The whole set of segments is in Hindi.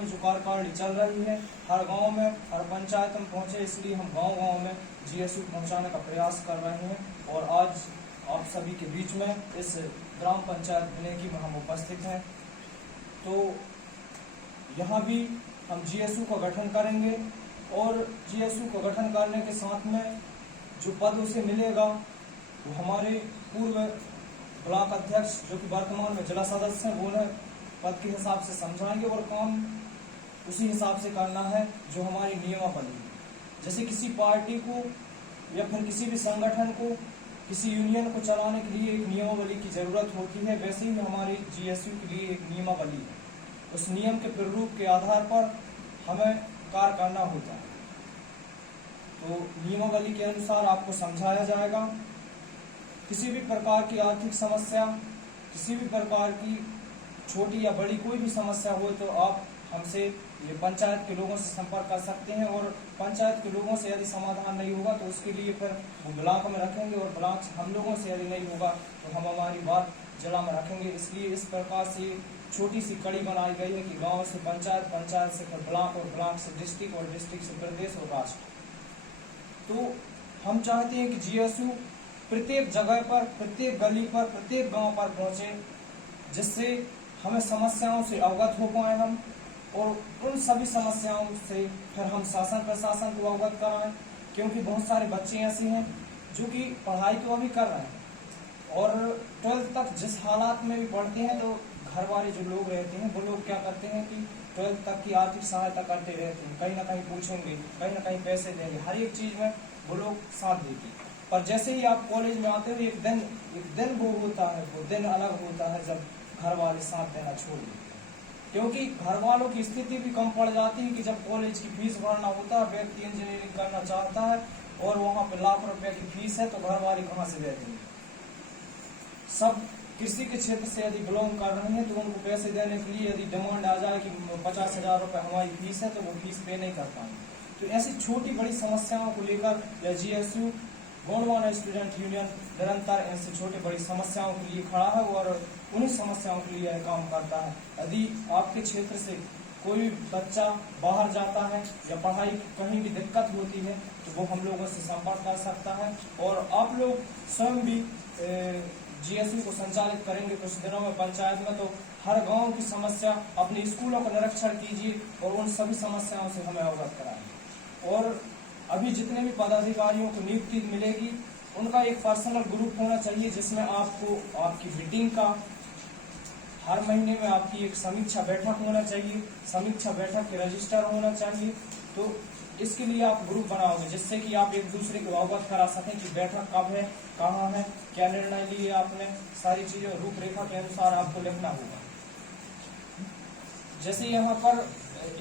में जो कार्यकारिणी चल रही है, हर गांव में, हर पंचायत में पहुंचे, इसलिए हम गांव-गांव में जीएसयू पहुंचाने का प्रयास कर रहे हैं। और आज आप सभी के बीच में इस ग्राम पंचायत बिनेकी में हम उपस्थित हैं। तो यहाँ भी हम जीएसयू का गठन करेंगे और जीएसयू का गठन करने के साथ में जो पद उसे मिलेगा वो हमारे पूर्व ब्लॉक अध्यक्ष जो कि वर्तमान में जिला सदस्य हैं, वो उन्हें पद के हिसाब से समझाएंगे और काम उसी हिसाब से करना है जो हमारी नियमावली है। जैसे किसी पार्टी को या फिर किसी भी संगठन को, किसी यूनियन को चलाने के लिए एक नियमावली की जरूरत होती है, वैसे ही हमारी जीएसयू के लिए एक नियमावली है। उस नियम के प्रारूप के आधार पर हमें कार्य करना होता है। तो नियमावली के अनुसार आपको समझाया जाएगा। किसी भी प्रकार की आर्थिक समस्या, किसी भी प्रकार की छोटी या बड़ी कोई भी समस्या हो तो आप हमसे, ये पंचायत के लोगों से संपर्क कर सकते हैं। और पंचायत के लोगों से यदि समाधान नहीं होगा तो उसके लिए फिर वो ब्लॉक में रखेंगे और ब्लॉक से हम लोगों से यदि नहीं होगा तो हम हमारी बात जिला में रखेंगे। इसलिए इस प्रकार से छोटी सी कड़ी बनाई गई है कि गांव से पंचायत, पंचायत से फिर ब्लॉक और ब्लॉक से डिस्ट्रिक्ट और डिस्ट्रिक्ट से प्रदेश और राष्ट्र। तो हम चाहते हैं कि जीएसयू प्रत्येक जगह पर, प्रत्येक गली पर, प्रत्येक गांव पर पहुंचे, जिससे हमें समस्याओं से अवगत हो पाए हम, और उन सभी समस्याओं से फिर हम शासन प्रशासन को अवगत कराएं। क्योंकि बहुत सारे बच्चे ऐसे हैं जो कि पढ़ाई तो अभी कर रहे हैं और 12th तक जिस हालात में भी पढ़ते हैं, तो घर वाले जो लोग रहते हैं वो लोग क्या करते हैं कि 12th तक की आर्थिक सहायता करते रहते हैं, कहीं ना कहीं पूछेंगे, कहीं ना कहीं पैसे देंगे, हर एक चीज में वो लोग साथ देते। पर जैसे ही आप कॉलेज में आते हो एक दिन वो होता है, वो दिन अलग होता है जब घर वाले साथ देना छोड़ देते हैं। क्योंकि घर वालों की स्थिति भी कम पड़ जाती है कि जब कॉलेज की फीस भरना होता है, व्यक्ति इंजीनियरिंग करना चाहता है और वहाँ पे लाख रुपए की फीस है, तो घर वाले कहाँ से दे देंगे। सब कृषि के क्षेत्र से यदि बिलोंग कर रहे हैं तो उनको पैसे देने के लिए यदि डिमांड आ जाए कि 50,000 रुपए हमारी फीस है, तो वो फीस पे नहीं कर पाएंगे। तो ऐसी छोटी बड़ी समस्याओं को लेकर या जीएसयू गोंडवाना स्टूडेंट यूनियन निरंतर ऐसी छोटी बड़ी समस्याओं के लिए खड़ा है और उन्हीं समस्याओं के लिए काम करता है। यदि आपके क्षेत्र से कोई बच्चा बाहर जाता है या पढ़ाई कहीं भी दिक्कत होती है तो वो हम लोगों से संपर्क कर सकता है। और आप लोग स्वयं भी जीएसयू को संचालित करेंगे कुछ दिनों में पंचायत में, तो हर गांव की समस्या अपने स्कूलों का निरीक्षण कीजिए और उन सभी समस्याओं से हमें अवगत कराएंगे। और अभी जितने भी पदाधिकारियों को नियुक्ति मिलेगी उनका एक पर्सनल ग्रुप होना चाहिए, जिसमें आपको आपकी मीटिंग का हर महीने में आपकी एक समीक्षा बैठक होना चाहिए, समीक्षा बैठक के रजिस्टर होना चाहिए। तो इसके लिए आप ग्रुप बनाओगे जिससे कि आप एक दूसरे को अवगत करा सकें कि बैठक कब है, कहाँ है, क्या निर्णय लिए आपने, सारी चीजें रूपरेखा के अनुसार आपको लिखना होगा। जैसे यहाँ पर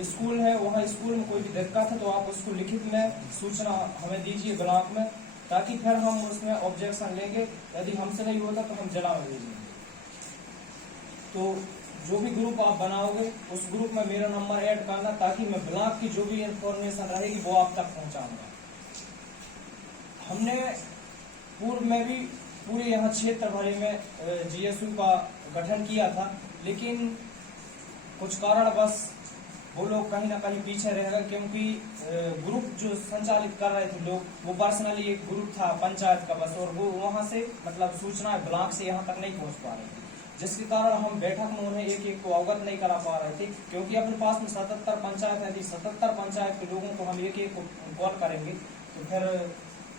स्कूल है, वहाँ स्कूल में कोई भी दिक्कत है तो आप उसको लिखित में सूचना हमें दीजिए ब्लॉक में, ताकि फिर हम उसमें ऑब्जेक्शन लेंगे। यदि हमसे नहीं होता तो हम जिला में भेजेंगे। तो जो भी ग्रुप आप बनाओगे उस ग्रुप में मेरा नंबर ऐड करना, ताकि मैं ब्लॉक की जो भी इंफॉर्मेशन रहेगी वो आप तक पहुंचाऊंगा। हमने पूर्व में भी पूरे यहाँ क्षेत्र भर में जीएसयू का गठन किया था, लेकिन कुछ कारणवश वो लोग कहीं ना कहीं पीछे रह गए। क्योंकि ग्रुप जो संचालित कर रहे थे लोग, वो पर्सनली एक ग्रुप था पंचायत का बस, और वो वहां से मतलब सूचना ब्लॉक से यहाँ तक नहीं पहुंच पा रहे थे, जिसके कारण हम बैठक में उन्हें एक एक को अवगत नहीं करा पा रहे थे। क्योंकि अपने पास में 77 पंचायत है, 77 पंचायत के लोगों को हम एक एक को कॉल करेंगे तो फिर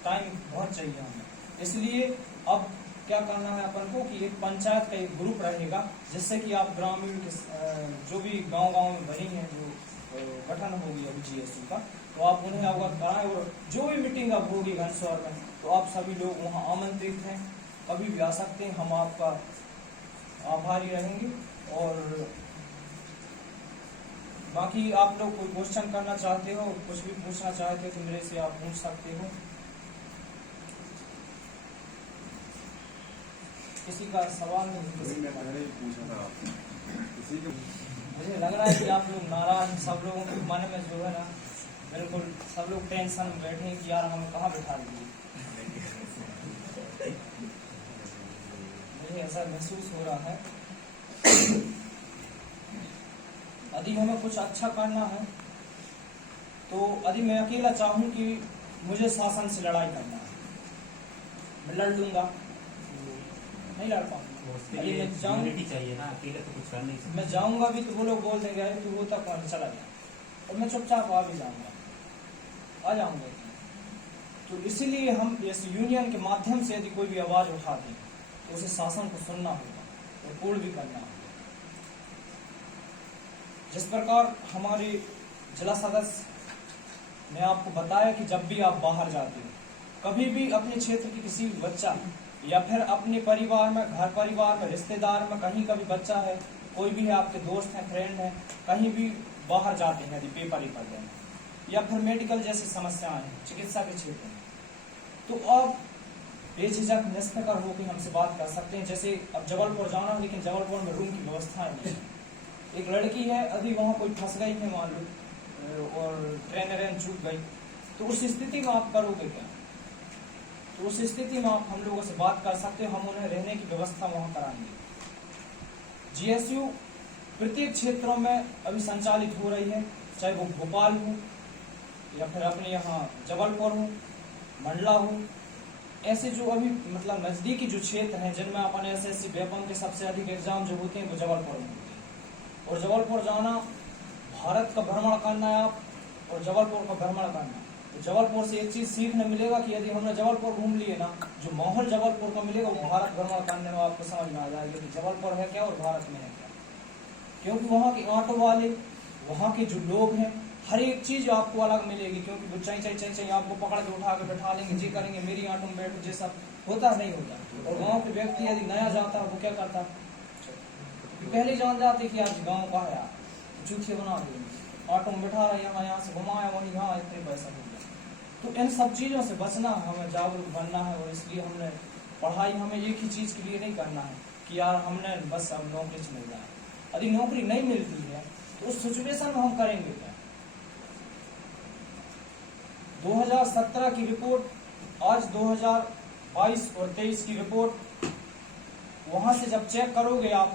टाइम बहुत चाहिए हमें। इसलिए अब क्या करना है अपन को कि एक पंचायत का एक ग्रुप रहेगा, जिससे कि आप ग्रामीण के जो भी गांव-गांव में बनी है, जो गठन होगी अभी जीएसयू का, तो आप उन्हें अवगत कराएं। और जो भी मीटिंग अब होगी घनसौर में, तो आप सभी लोग वहां आमंत्रित हैं, कभी भी आ सकते हैं, हम आपका आभारी रहेंगे। और बाकी आप लोग कोई क्वेश्चन करना चाहते हो, कुछ भी पूछना चाहते हो तो मेरे से आप पूछ सकते हो। किसी का सवाल नहीं? मुझे लग रहा है कि आप लोग नाराज, सब लोगों के मन में जो है ना, बिल्कुल सब लोग टेंशन में बैठे हैं कि यार हमें कहाँ बिठा दिए। मुझे ऐसा महसूस हो रहा है। यदि हमें कुछ अच्छा करना है तो यदि मैं अकेला चाहूँ कि मुझे शासन से लड़ाई करना है, मैं लड़ लूंगा? नहीं लड़ पाऊंगा। यदि मैं चाहिए ना, अकेले तो कुछ कर नहीं सकते। मैं जाऊंगा भी तो वो लोग बोल देंगे अरे तू होता कौन, चला गया, और मैं चुपचाप आ भी जाऊंगा, आ जाऊंगा। तो इसीलिए हम इस यूनियन के माध्यम से यदि कोई भी आवाज उठाते तो उसे शासन को सुनना होगा और पूर्ण भी करना होगा। जिस प्रकार हमारे जिला सदस्य ने आपको बताया कि जब भी आप बाहर जाते हो, कभी भी अपने क्षेत्र के किसी भी बच्चा या फिर अपने परिवार में, घर परिवार में, रिश्तेदार में कहीं का भी बच्चा है, कोई भी है, आपके दोस्त हैं, फ्रेंड हैं, कहीं भी बाहर जाते हैं यदि पेपर देने या फिर मेडिकल जैसी समस्याएं हैं चिकित्सा के क्षेत्र में, तो आप बेझिझक निष्फिक्र होकर हमसे बात कर सकते हैं। जैसे अब जबलपुर जाना, लेकिन जबलपुर में रूम की व्यवस्था नहीं है, एक लड़की है यदि वहाँ कोई फंस गई है मान लो और ट्रेन छूट गई, तो उस स्थिति में आप करोगे क्या? तो उस स्थिति में आप हम लोगों से बात कर सकते हो, हम उन्हें रहने की व्यवस्था वहां कराएंगे। जीएसयू प्रत्येक क्षेत्रों में अभी संचालित हो रही है, चाहे वो भोपाल हो या फिर अपने यहाँ जबलपुर हो, मंडला हो, ऐसे जो अभी मतलब नजदीकी जो क्षेत्र हैं जिनमें अपन एसएससी वेपन के सबसे अधिक एग्जाम जो होते हैं वो जबलपुर में होते हैं। और जबलपुर जाना, भारत का भ्रमण करना है आप, और जबलपुर का भ्रमण करना, तो जबलपुर से एक चीज सीखने मिलेगा कि यदि हमने जबलपुर घूम लिए ना, जो माहौल जबलपुर का मिलेगा वो भारत भ्रमण करने में आपको समझ में आ जाएगा कि जबलपुर है क्या और भारत में है क्या। क्योंकि वहाँ के ऑटो वाले, वहाँ के जो लोग हैं, हर एक चीज आपको अलग मिलेगी, क्योंकि वो चाई आपको पकड़ के उठा के बैठा लेंगे, जी करेंगे मेरी ऑटो में बैठो, जैसा होता नहीं होता। और गाँव के व्यक्ति यदि नया जाता है वो क्या करता, पहले जान जाते कि आज गाँव का है, जूठे बना देंगे, ऑटो में बैठा रहा, यहाँ से घुमाया वहीं, यहाँ इतने पैसा हो गया। तो इन सब चीजों से बचना, हमें जागरूक बनना है। और इसलिए हमने पढ़ाई हमें एक ही चीज के लिए नहीं करना है कि यार हमने बस अब नौकरी मिल जाए। यदि नौकरी नहीं मिलती है तो उस सिचुएशन में हम करेंगे क्या? 2017 की रिपोर्ट, आज 2022 और 23 की रिपोर्ट, वहां से जब चेक करोगे आप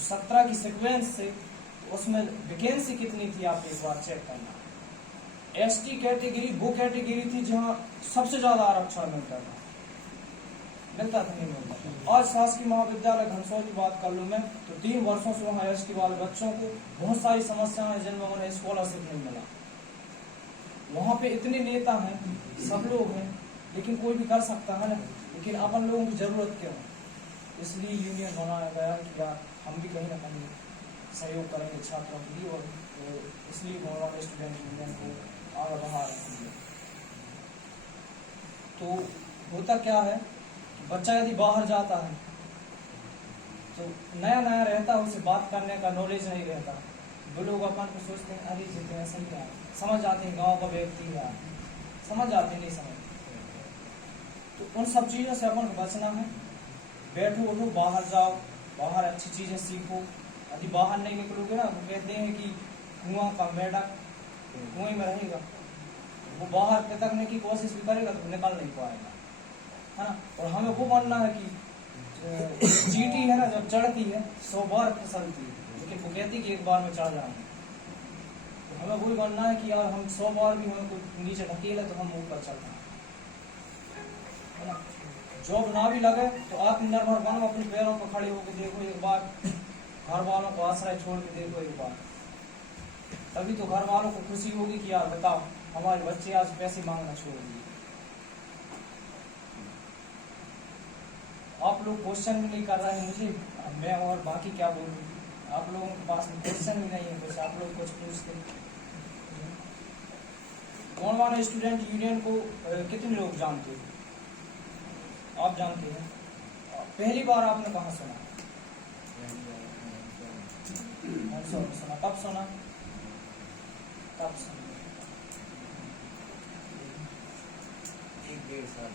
17 की सीक्वेंस से, उसमें वैकेंसी कितनी थी आप एक बार चेक करना। एसटी कैटेगरी वो कैटेगरी थी जहां सबसे ज्यादा आरक्षण मिलता था, नहीं मिलता। आज शासकीय महाविद्यालय घनसौर की बात कर लूं मैं, तो 3 वर्षों से वहाँ एसटी वाले बच्चों को बहुत सारी समस्याएं हैं जिनमें उन्हें स्कॉलरशिप नहीं मिला। वहाँ पे इतने नेता हैं, सब लोग हैं, लेकिन कोई भी कर सकता है ना, लेकिन अपन लोगों की जरूरत क्यों? इसलिए यूनियन बनाया गया कि यार हम भी कहीं ना कहीं सहयोग करेंगे छात्रों के लिए, और इसलिए गवर्नमेंट स्टूडेंट यूनियन को आगे बढ़ा रही है। तो होता क्या है कि बच्चा यदि बाहर जाता है तो नया नया रहता है, उसे बात करने का नॉलेज नहीं रहता। वो लोग अपन को सोचते हैं अरे जितने ऐसा ही है, समझ आते हैं गांव का व्यक्ति है, समझ आते नहीं समझ। तो उन सब चीजों से अपन को बचना है। बैठो उठो, बाहर जाओ, बाहर अच्छी चीजें सीखो। यदि बाहर नहीं निकलोगे ना, वो कहते हैं कि कुआं का मेढक कुएं में रहेगा, वो बाहर पितकने की कोशिश भी करेगा तो निकल नहीं पाएगा, है ना। और हमें वो मानना है कि चींटी है ना, जब चढ़ती है 100 बार फिसलती है, लेकिन वो कहती है कि एक बार में चढ़ जाएंगे। तो हमें वही मानना है कि यार हम 100 बार भी हमें कोई नीचे ढकेला तो हम ऊपर चढ़ जाए, है ना। जॉब ना भी लगे तो आत्मनिर्भर बनो, अपने पैरों पर खड़े होकर देखो एक बार, घर वालों को आश्रय छोड़ के देखो एक बार, तभी तो घर वालों को खुशी होगी कि यार बताओ हमारे बच्चे आज पैसे मांगना छोड़ दिए। आप लोग क्वेश्चन भी नहीं कर रहे हैं मुझे, मैं और बाकी क्या बोलूं। आप लोगों के पास क्वेश्चन भी नहीं है, कुछ आप लोग कुछ पूछते। गोंडवाना स्टूडेंट यूनियन को कितने लोग जानते हो? आप जानते हैं? पहली बार आपने कहाँ सुना? सुना, कब सुना? कब सुना? 1-1.5 साल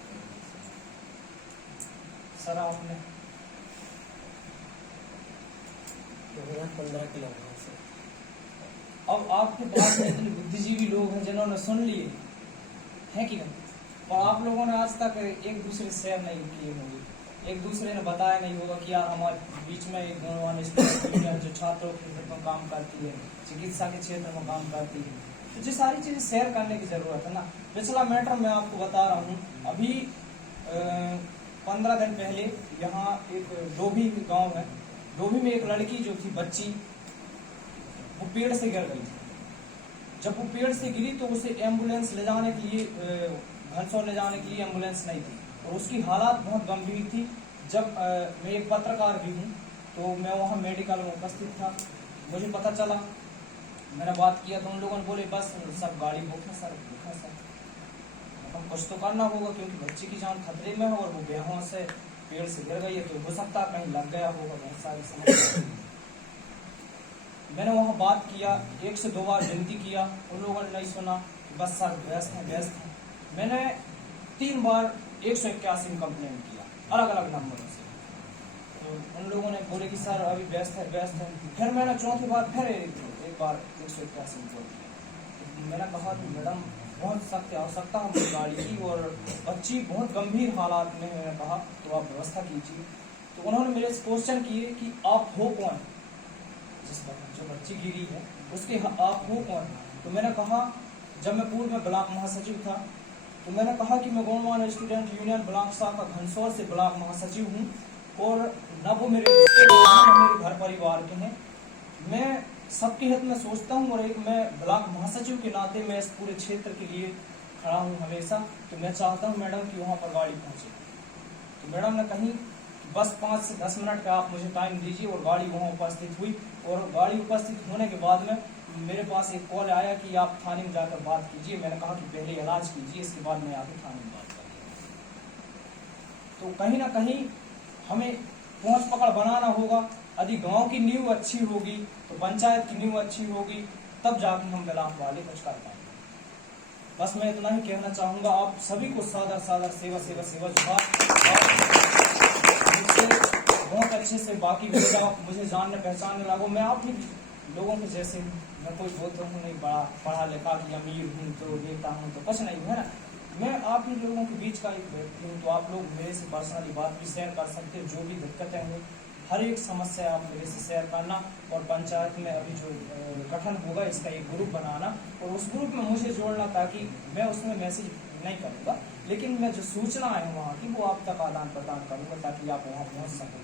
सर आपने 2015 के लगभग से। अब आपके पास में इतने बुद्धिजीवी लोग हैं जिन्होंने सुन लिए हैं कि नहीं, और आप लोगों ने आज तक एक दूसरे से शेयर नहीं किए होंगे। एक दूसरे ने बताया नहीं होगा कि यार हमारे बीच में एक गुणवान स्टूडेंट यूनियन जो छात्रों के हित में काम करती है, चिकित्सा के क्षेत्र में काम करती है, तो ये सारी चीजें शेयर करने की जरूरत है ना। पिछला मैटर मैं आपको बता रहा हूँ, अभी 15 दिन पहले यहाँ एक डोभी गांव है, डोभी में एक लड़की जो थी बच्ची, वो पेड़ से गिर गई थी। जब वो पेड़ से गिरी तो उसे एम्बुलेंस ले जाने के लिए, घनसौर ले जाने के लिए एम्बुलेंस नहीं थी और उसकी हालात बहुत गंभीर थी। जब मैं एक पत्रकार भी हूँ तो मैं वहाँ मेडिकल में उपस्थित था, मुझे पता चला, मैंने बात किया तो उन लोगों ने बोले बस सब गाड़ी बुक है सर, बुक है सर। हम कुछ तो करना होगा क्योंकि बच्चे की जान खतरे में है और वो बेहोश से पेड़ से गिर गई है, तो हो सकता है कहीं लग गया होगा, बहुत सारी समस्या। मैंने वहाँ बात किया, 1 से 2 बार विनती किया, उन लोगों ने नहीं सुना, बस सर व्यस्त है। मैंने 3 बार 181 में कंप्लेंट किया अलग अलग नंबरों से, तो उन लोगों ने बोले कि सर अभी व्यस्त है। फिर मैंने चौथी बार फिर एक बार 181 में बोल दिया। मैंने कहा कि मैडम बहुत सख्त आवश्यकता है मुझे गाड़ी की और बच्ची बहुत गंभीर हालात में है। मैंने कहा तो आप व्यवस्था कीजिए। तो उन्होंने मेरे से क्वेश्चन किए कि आप हो कौन, जिस जो बच्ची गिरी है उसके आप हो कौन। तो मैंने कहा, जब मैं पूर्व में ब्लॉक महासचिव था तो मैंने कहा कि मैं गौणवान स्टूडेंट यूनियन ब्लॉक शाखा घनसौर से ब्लॉक महासचिव हूँ और न वो मेरे मेरे घर परिवार के हैं। मैं सबके हित में सोचता हूँ और एक मैं ब्लॉक महासचिव के नाते मैं इस पूरे क्षेत्र के लिए खड़ा हूँ हमेशा। तो मैं चाहता हूँ मैडम कि वहाँ पर गाड़ी पहुँचे। तो मैडम ने कही बस 5 से 10 मिनट का आप मुझे टाइम दीजिए और गाड़ी वहाँ उपस्थित हुई। और गाड़ी उपस्थित होने के बाद में मेरे पास एक कॉल आया कि आप थाने में जाकर बात कीजिए। मैंने कहा कि पहले इलाज कीजिए, इसके बाद मैं आके थाने में बात करूँगा। तो कहीं ना कहीं हमें पहुंच पकड़ बनाना होगा। यदि गांव की नींव अच्छी होगी तो पंचायत की नींव अच्छी होगी, तब जाके हम ब्लॉक वाले कुछ कर पाएंगे। बस मैं इतना ही कहना चाहूंगा। आप सभी को सादर सादर सेवा मुझसे बहुत अच्छे से बाकी हो जाओ, मुझे जानने पहचानने लगो। मैं आप ही लोगों के जैसे हूँ, मैं कोई बोलता हूँ नहीं बड़ा पढ़ा लिखा कि अमीर हूँ तो नेता हूँ, तो कुछ नहीं है ना। मैं आप ही लोगों के बीच का एक व्यक्ति हूँ। तो आप लोग मेरे से पर्सनली बात भी शेयर कर सकते हैं, जो भी दिक्कतें हैं, हर एक समस्या आप मेरे से शेयर करना। और पंचायत में अभी जो गठन होगा इसका एक ग्रुप बनाना और उस ग्रुप में मुझे जोड़ना, ताकि मैं उसमें मैसेज नहीं करूँगा लेकिन मैं जो सूचना है वहाँ की वो आप तक आदान प्रदान करूँगा ताकि आप वहाँ पहुँच सकें।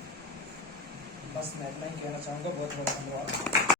बस मैं इतना ही कहना चाहूँगा। बहुत बहुत धन्यवाद।